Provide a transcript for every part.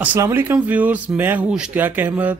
अस्सलाम वालेकुम व्यूअर्स, मैं हूँ इश्तियाक अहमद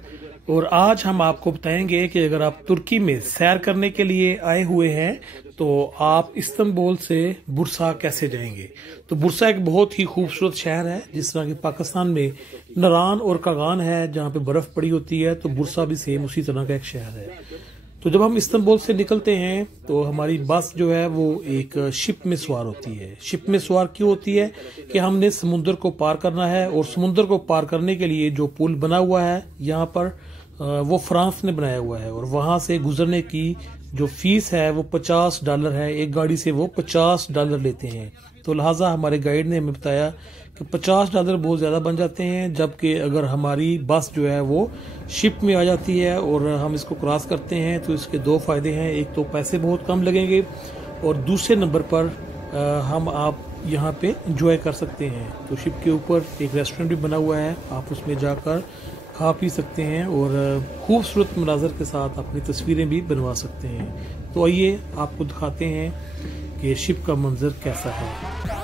और आज हम आपको बताएंगे कि अगर आप तुर्की में सैर करने के लिए आए हुए हैं तो आप इस्तांबुल से बुरसा कैसे जाएंगे। तो बुरसा एक बहुत ही खूबसूरत शहर है, जिस तरह के पाकिस्तान में नरान और कागान है जहाँ पे बर्फ पड़ी होती है, तो बुरसा भी सेम उसी तरह का एक शहर है। तो जब हम इस्तांबुल से निकलते हैं तो हमारी बस जो है वो एक शिप में सवार होती है। शिप में सवार क्यों होती है कि हमने समुद्र को पार करना है, और समुद्र को पार करने के लिए जो पुल बना हुआ है यहाँ पर वो फ्रांस ने बनाया हुआ है, और वहां से गुजरने की जो फीस है वो $50 है। एक गाड़ी से वो $50 लेते हैं। तो लिहाजा हमारे गाइड ने हमें बताया कि $50 बहुत ज्यादा बन जाते हैं, जबकि अगर हमारी बस जो है वो शिप में आ जाती है और हम इसको क्रॉस करते हैं तो इसके दो फायदे हैं। एक तो पैसे बहुत कम लगेंगे, और दूसरे नंबर पर हम आप यहाँ पे एंजॉय कर सकते हैं। तो शिप के ऊपर एक रेस्टोरेंट भी बना हुआ है, आप उसमें जाकर खा पी सकते हैं और खूबसूरत मनाजर के साथ अपनी तस्वीरें भी बनवा सकते हैं। तो आइए आपको दिखाते हैं कि शिप का मंजर कैसा है।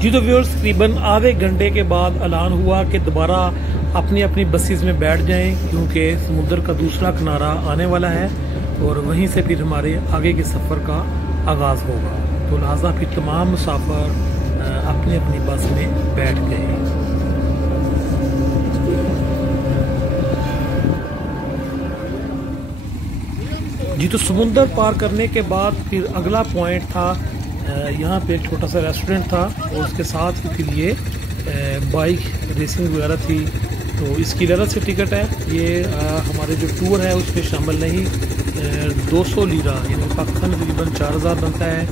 जी तो व्यूअर्स, तकरीबन आधे घंटे के बाद ऐलान हुआ कि दोबारा अपनी अपनी बसेस में बैठ जाएं, क्योंकि समुद्र का दूसरा किनारा आने वाला है और वहीं से फिर हमारे आगे के सफ़र का आगाज़ होगा। तो लिहाजा फिर तमाम मुसाफिर अपनी अपनी बस में बैठ गए। जी तो समुद्र पार करने के बाद फिर अगला पॉइंट था, यहाँ पे एक छोटा सा रेस्टोरेंट था और उसके साथ ही फिर ये बाइक रेसिंग वगैरह थी। तो इसकी अलग से टिकट है, ये हमारे जो टूर है उसमें शामिल नहीं 200 लीरा यानी पाकिस्तान तकरीबन 4000 बनता है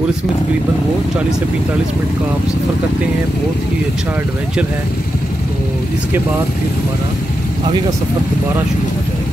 और इसमें तकरीबन वो 40 से 45 मिनट का आप सफ़र करते हैं। बहुत ही अच्छा एडवेंचर है। तो इसके बाद फिर हमारा आगे का सफ़र दोबारा शुरू हो जाएगा।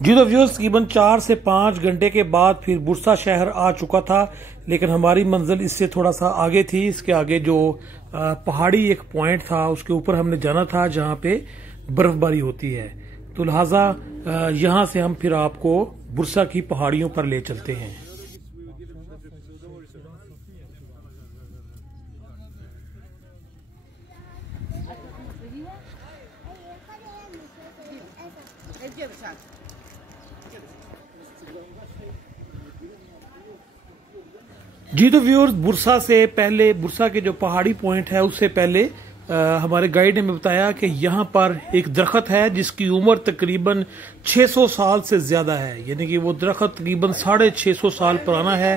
जी तो व्यूअर्स तकरीबन 4 से 5 घंटे के बाद फिर बुरसा शहर आ चुका था, लेकिन हमारी मंजिल इससे थोड़ा सा आगे थी। इसके आगे जो पहाड़ी एक पॉइंट था उसके ऊपर हमने जाना था जहां पे बर्फबारी होती है। तो लिहाजा यहां से हम फिर आपको बुरसा की पहाड़ियों पर ले चलते हैं। जी तो व्यूअर्स बुरसा से पहले, बुरसा के जो पहाड़ी पॉइंट है उससे पहले हमारे गाइड ने बताया कि यहाँ पर एक दरख्त है जिसकी उम्र तकरीबन 600 साल से ज्यादा है, यानी कि वो दरख्त तकरीबन 650 साल पुराना है।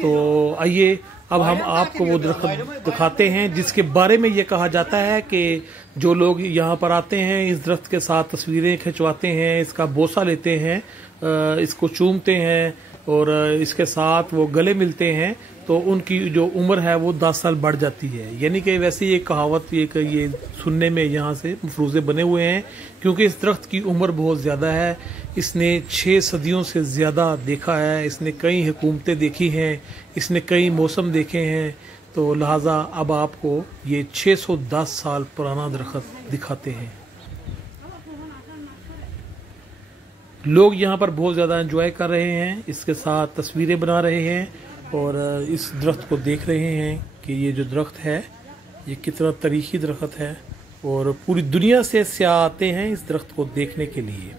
तो आइए अब हम आपको वो दरख्त दिखाते हैं जिसके बारे में ये कहा जाता है कि जो लोग यहाँ पर आते हैं इस दरख्त के साथ तस्वीरें खिंचवाते हैं, इसका बोसा लेते हैं, इसको चूमते हैं और इसके साथ वो गले मिलते हैं तो उनकी जो उम्र है वो 10 साल बढ़ जाती है। यानी कि वैसे ये कहावत ये सुनने में यहाँ से मफरूजे बने हुए हैं, क्योंकि इस दरख्त की उम्र बहुत ज़्यादा है। इसने 6 सदियों से ज़्यादा देखा है, इसने कई हुकूमतें देखी हैं, इसने कई मौसम देखे हैं। तो लिहाजा अब आपको ये 610 साल पुराना दरख्त दिखाते हैं। लोग यहाँ पर बहुत ज़्यादा एंजॉय कर रहे हैं, इसके साथ तस्वीरें बना रहे हैं और इस दरख्त को देख रहे हैं कि ये जो दरख्त है ये कितना तारीखी दरख्त है और पूरी दुनिया से सयाह आते हैं इस दरख्त को देखने के लिए।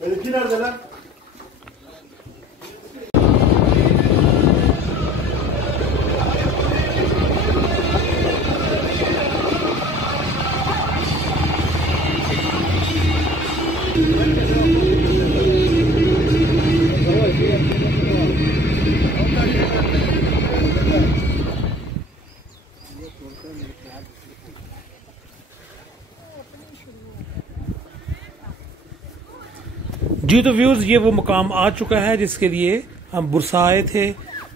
Benimki nerede lan? जी तो व्यूअर्स, ये वो मुकाम आ चुका है जिसके लिए हम बुरसा आए थे।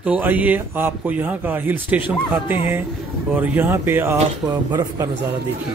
तो आइए आपको यहाँ का हिल स्टेशन दिखाते हैं और यहाँ पे आप बर्फ़ का नज़ारा देखिए।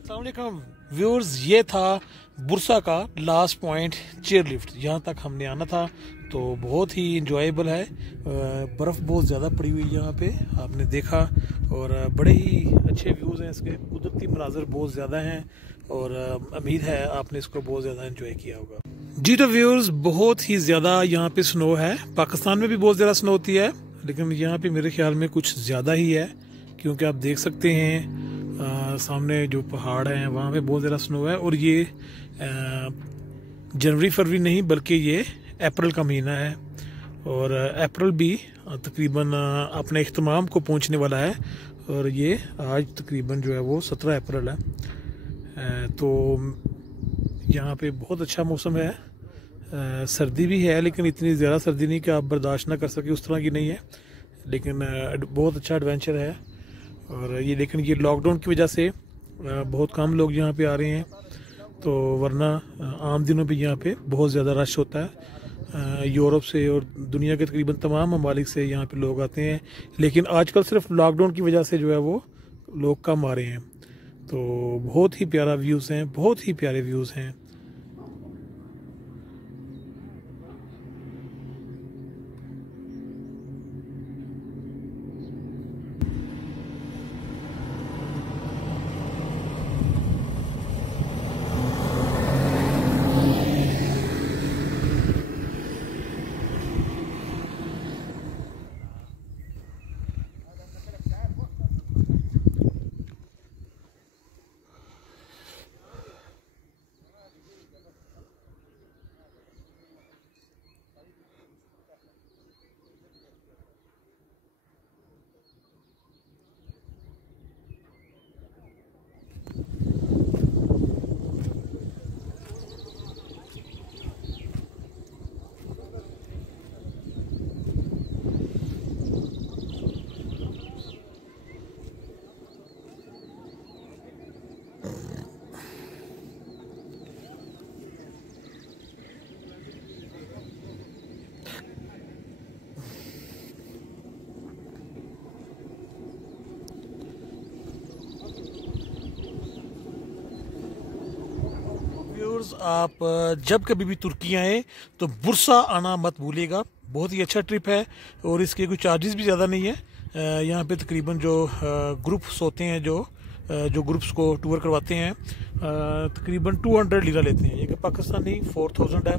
अस्सलाम वालेकुम व्यूअर्स, ये था बुरसा का लास्ट पॉइंट चेयर लिफ्ट। यहाँ तक हमने आना था तो बहुत ही इंजॉयबल है। बर्फ़ बहुत ज़्यादा पड़ी हुई है यहाँ पे, आपने देखा, और बड़े ही अच्छे व्यूज़ हैं इसके। कुदरती मनाज़र बहुत ज़्यादा हैं और उम्मीद है आपने इसको बहुत ज़्यादा इंजॉय किया होगा। जी तो व्यूअर्स, बहुत ही ज़्यादा यहाँ पे स्नो है। पाकिस्तान में भी बहुत ज़्यादा स्नो होती है, लेकिन यहाँ पे मेरे ख्याल में कुछ ज़्यादा ही है, क्योंकि आप देख सकते हैं सामने जो पहाड़ हैं वहाँ पे बहुत ज़्यादा स्नो है। और ये जनवरी फरवरी नहीं बल्कि ये अप्रैल का महीना है, और अप्रैल भी तकरीबन अपने इख्तिमाम को पहुँचने वाला है। और ये आज तकरीबन जो है वो 17 अप्रैल है। तो यहाँ पे बहुत अच्छा मौसम है, सर्दी भी है लेकिन इतनी ज़्यादा सर्दी नहीं कि आप बर्दाश्त ना कर सके, उस तरह की नहीं है, लेकिन बहुत अच्छा एडवेंचर है। और ये लेकिन ये लॉकडाउन की वजह से बहुत कम लोग यहाँ पे आ रहे हैं, तो वरना आम दिनों पे यहाँ पे बहुत ज़्यादा रश होता है। यूरोप से और दुनिया के तकरीबन तमाम ममालिक से यहाँ पे लोग आते हैं, लेकिन आजकल सिर्फ लॉकडाउन की वजह से जो है वो लोग कम आ रहे हैं। तो बहुत ही प्यारा व्यूज़ हैं, बहुत ही प्यारे व्यूज़ हैं। आप जब कभी भी तुर्की आए तो बुरसा आना मत भूलिएगा, बहुत ही अच्छा ट्रिप है और इसके कोई चार्जेस भी ज़्यादा नहीं है। यहाँ पे तकरीबन जो ग्रुप्स होते हैं, जो ग्रुप्स को टूर करवाते हैं, तकरीबन 200 लीरा लेते हैं। ये पाकिस्तानी 4000 है,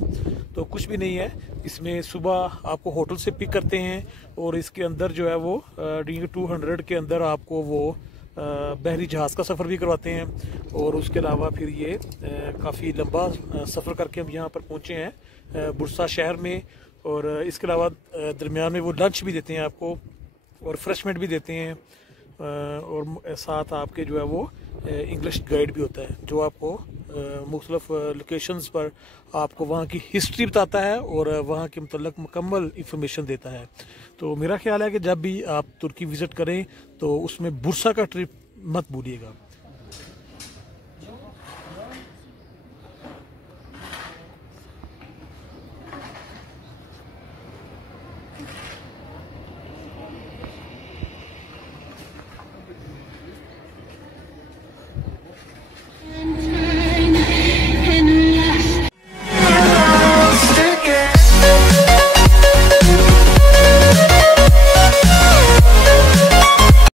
तो कुछ भी नहीं है। इसमें सुबह आपको होटल से पिक करते हैं और इसके अंदर जो है वो 200 के अंदर आपको वो बहरी जहाज़ का सफ़र भी करवाते हैं। और उसके अलावा फिर ये काफ़ी लंबा सफ़र करके हम यहाँ पर पहुँचे हैं बुरसा शहर में। और इसके अलावा दरमियान में वो लंच भी देते हैं आपको और फ्रेशमेंट भी देते हैं, और साथ आपके जो है वो इंग्लिश गाइड भी होता है जो आपको मुख्तलिफ लोकेशंस पर आपको वहाँ की हिस्ट्री बताता है और वहाँ के मतलब मुकम्मल इंफॉर्मेशन देता है। तो मेरा ख्याल है कि जब भी आप तुर्की विज़िट करें तो उसमें बुरसा का ट्रिप मत भूलिएगा।